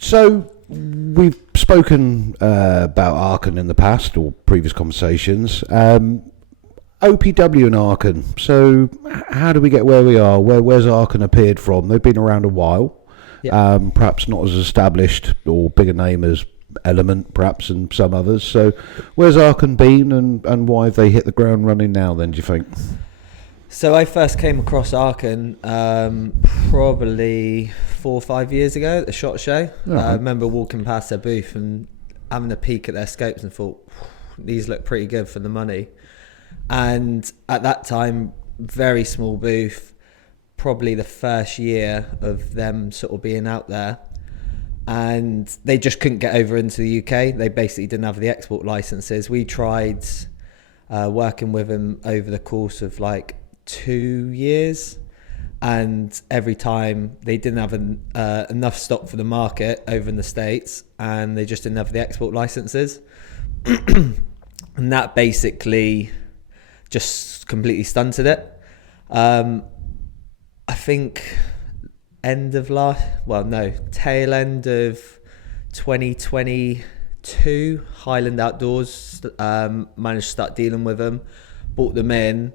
So we've spoken about Arken in the past or previous conversations. OPW and Arken. So how do we get where we are? Where's Arken appeared from? They've been around a while. Yeah. Perhaps not as established or bigger name as Element, perhaps, and some others. So where's Arken been, and why have they hit the ground running now? Then, do you think? So I first came across Arken probably 4 or 5 years ago at the SHOT Show. I remember walking past their booth and having a peek at their scopes and thought, these look pretty good for the money. And at that time, very small booth, probably the first year of them sort of being out there. And they just couldn't get over into the UK. They basically didn't have the export licenses. We tried working with them over the course of like 2 years, and every time they didn't have enough stock for the market over in the States, and they just didn't have the export licenses. And that basically just completely stunted it. I think tail end of 2022, Highland Outdoors managed to start dealing with them, bought them in,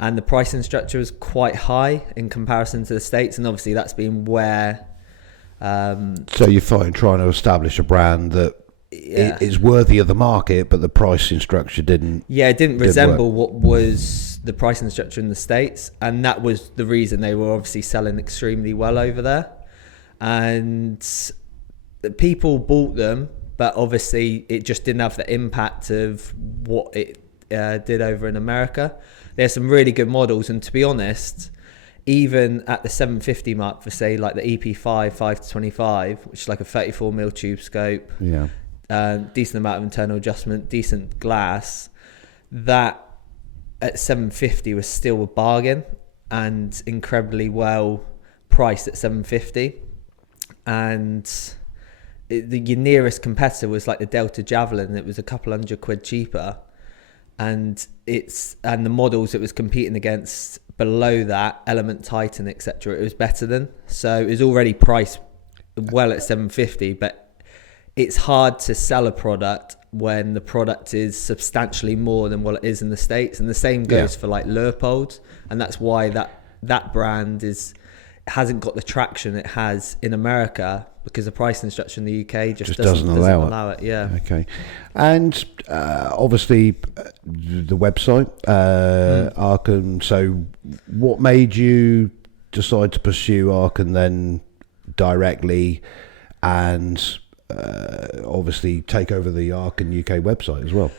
and the pricing structure was quite high in comparison to the States, and obviously that's been where... So you're trying to establish a brand that is worthy of the market, but the pricing structure didn't... Yeah, it didn't resemble what was the pricing structure in the States, and that was the reason they were obviously selling extremely well over there. And people bought them, but obviously it just didn't have the impact of what it did over in America. There's some really good models, and to be honest, even at the 750 mark for say like the EP5 5-25, which is like a 34mm tube scope, decent amount of internal adjustment, decent glass, that at 750 was still a bargain and incredibly well priced at 750. And your nearest competitor was like the Delta Javelin. It was a couple £100 cheaper, and the models it was competing against below that, Element, Titan, etc., it was better than. So it was already priced well at 750, but it's hard to sell a product when the product is substantially more than what it is in the States. And the same goes for like Leupold, and that's why that brand hasn't got the traction it has in America, because the pricing structure in the UK just doesn't allow it. Yeah. Okay. And obviously the website, Arken. So what made you decide to pursue Arken then directly, and obviously take over the Arken UK website as well?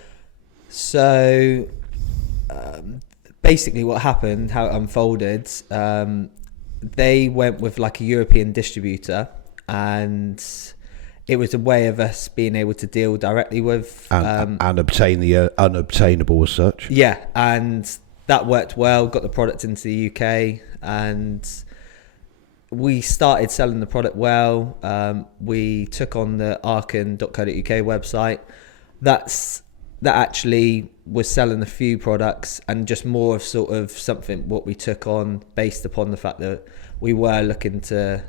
So basically what happened, how it unfolded, they went with like a European distributor, and it was a way of us being able to deal directly with and obtain the unobtainable as such. Yeah, and that worked well, got the product into the UK, and we started selling the product well. We took on the arken.co.uk website. That actually was selling a few products, and just more of sort of something what we took on based upon the fact that we were looking to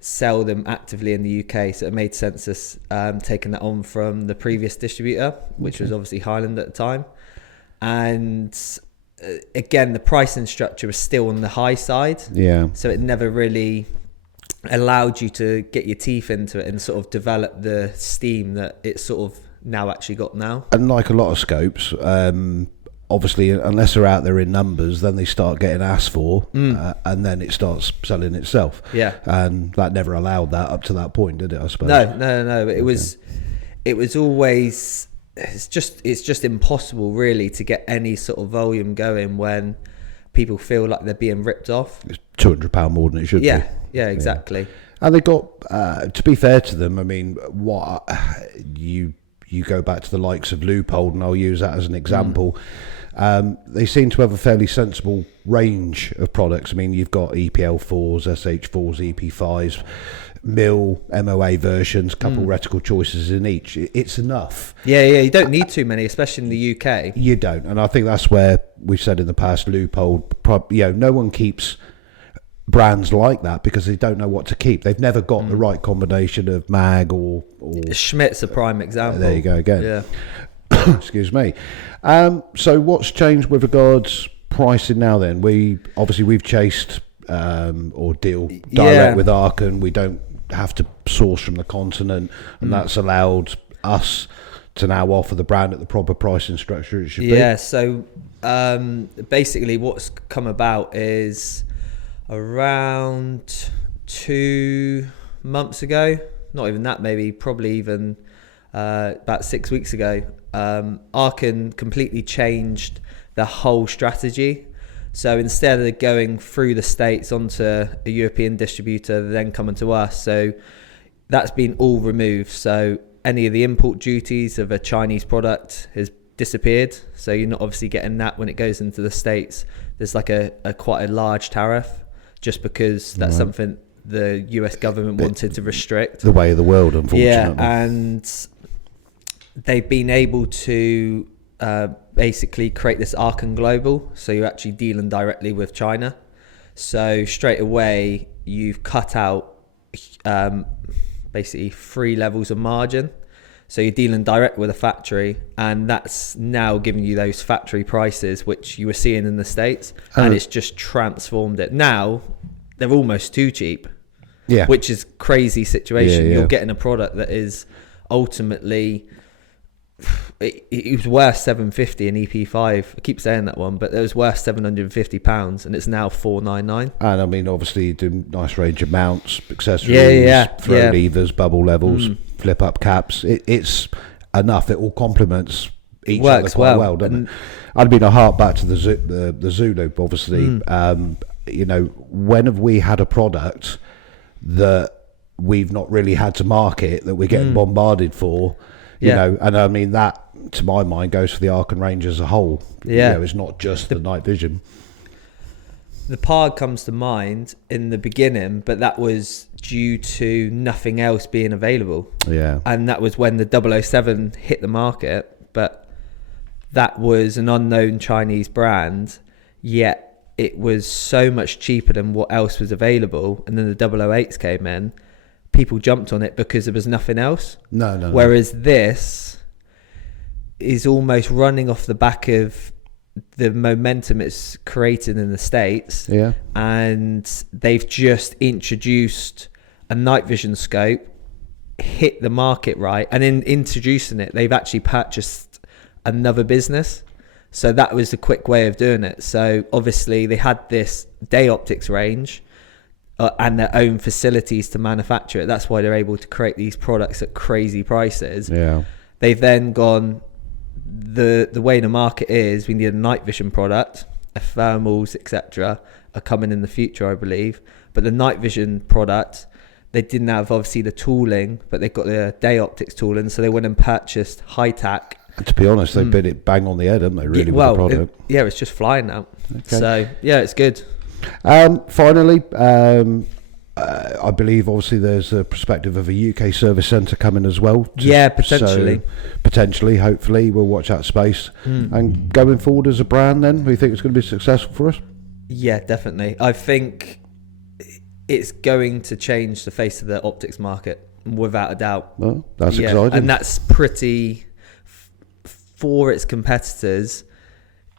sell them actively in the UK. So it made sense us taking that on from the previous distributor, which was obviously Highland at the time. And again, the pricing structure was still on the high side. Yeah. So it never really allowed you to get your teeth into it and sort of develop the steam that it sort of now actually got now. And like a lot of scopes, obviously unless they're out there in numbers, then they start getting asked for, and then it starts selling itself. Yeah. And that never allowed that up to that point, did it, I suppose? No. It was always, it's just impossible really to get any sort of volume going when people feel like they're being ripped off. It's £200 more than it should be. Yeah, exactly. And they got, to be fair to them, I mean, what you go back to the likes of Leupold, and I'll use that as an example. They seem to have a fairly sensible range of products. I mean, you've got EPL4s, SH4s, EP5s, MIL, MOA versions, couple reticle choices in each. It's enough. Yeah, you don't need too many, especially in the UK. You don't, and I think that's where we've said in the past, Leupold, no one keeps brands like that because they don't know what to keep. They've never got the right combination of mag or Schmidt's a prime example. There you go again. Yeah. Excuse me. So what's changed with regards pricing now then? We've chased or deal direct with Arken. We don't have to source from the continent, and that's allowed us to now offer the brand at the proper pricing structure it should be. Yeah, so basically what's come about is around 2 months ago, not even that, maybe probably even about 6 weeks ago, Arken completely changed the whole strategy. So instead of going through the States onto a European distributor, then coming to us, so that's been all removed. So any of the import duties of a Chinese product has disappeared. So you're not obviously getting that when it goes into the States. There's like a quite a large tariff, just because that's something the US government wanted to restrict. The way of the world, unfortunately. Yeah, and they've been able to basically create this Arken Global, so you're actually dealing directly with China. So straight away you've cut out basically 3 levels of margin. So you're dealing direct with a factory, and that's now giving you those factory prices which you were seeing in the States, and it's just transformed it. Now they're almost too cheap, which is crazy situation. You're getting a product that is ultimately, it was worth $750 in EP5. I keep saying that one, but it was worth £750, and it's now $499. And I mean, obviously, you do nice range of mounts, accessories, throw levers, bubble levels, flip up caps. It's enough. It all complements each other quite well, doesn't it? I'd been a hark back to the Zulu, obviously. You know, when have we had a product that we've not really had to market that we're getting bombarded for? You know, and I mean that, to my mind, goes for the Arken range as a whole. Yeah, you know, it's not just the night vision. The Pard comes to mind in the beginning, but that was due to nothing else being available. Yeah, and that was when the 007 hit the market, but that was an unknown Chinese brand, yet it was so much cheaper than what else was available. And then the 008s came in. People jumped on it because there was nothing else. No. Whereas this is almost running off the back of the momentum it's created in the States. Yeah. And they've just introduced a night vision scope, hit the market right, and in introducing it, they've actually purchased another business. So that was the quick way of doing it. So obviously they had this day optics range, and their own facilities to manufacture it. That's why they're able to create these products at crazy prices. Yeah. They've then gone, the way the market is, we need a night vision product, a thermals, etc. are coming in the future, I believe. But the night vision product, they didn't have obviously the tooling, but they've got the day optics tooling, so they went and purchased high-tac. And to be honest, they bit it bang on the head, haven't they, really, with the product? It's just flying now. Okay. So, yeah, it's good. Finally, I believe obviously there's a perspective of a UK service centre coming as well. Potentially. So potentially, hopefully, we'll watch that space. And going forward as a brand then, we think it's going to be successful for us? Yeah, definitely. I think it's going to change the face of the optics market, without a doubt. Well, that's exciting. And that's pretty, for its competitors,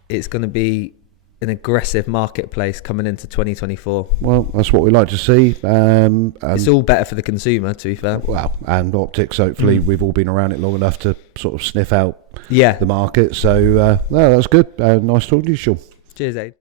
it's going to be an aggressive marketplace coming into 2024. Well, that's what we like to see. It's all better for the consumer, to be fair. Well, and optics, hopefully we've all been around it long enough to sort of sniff out the market. So, no, that's good. Nice talking to you, Shaun. Cheers, Ade.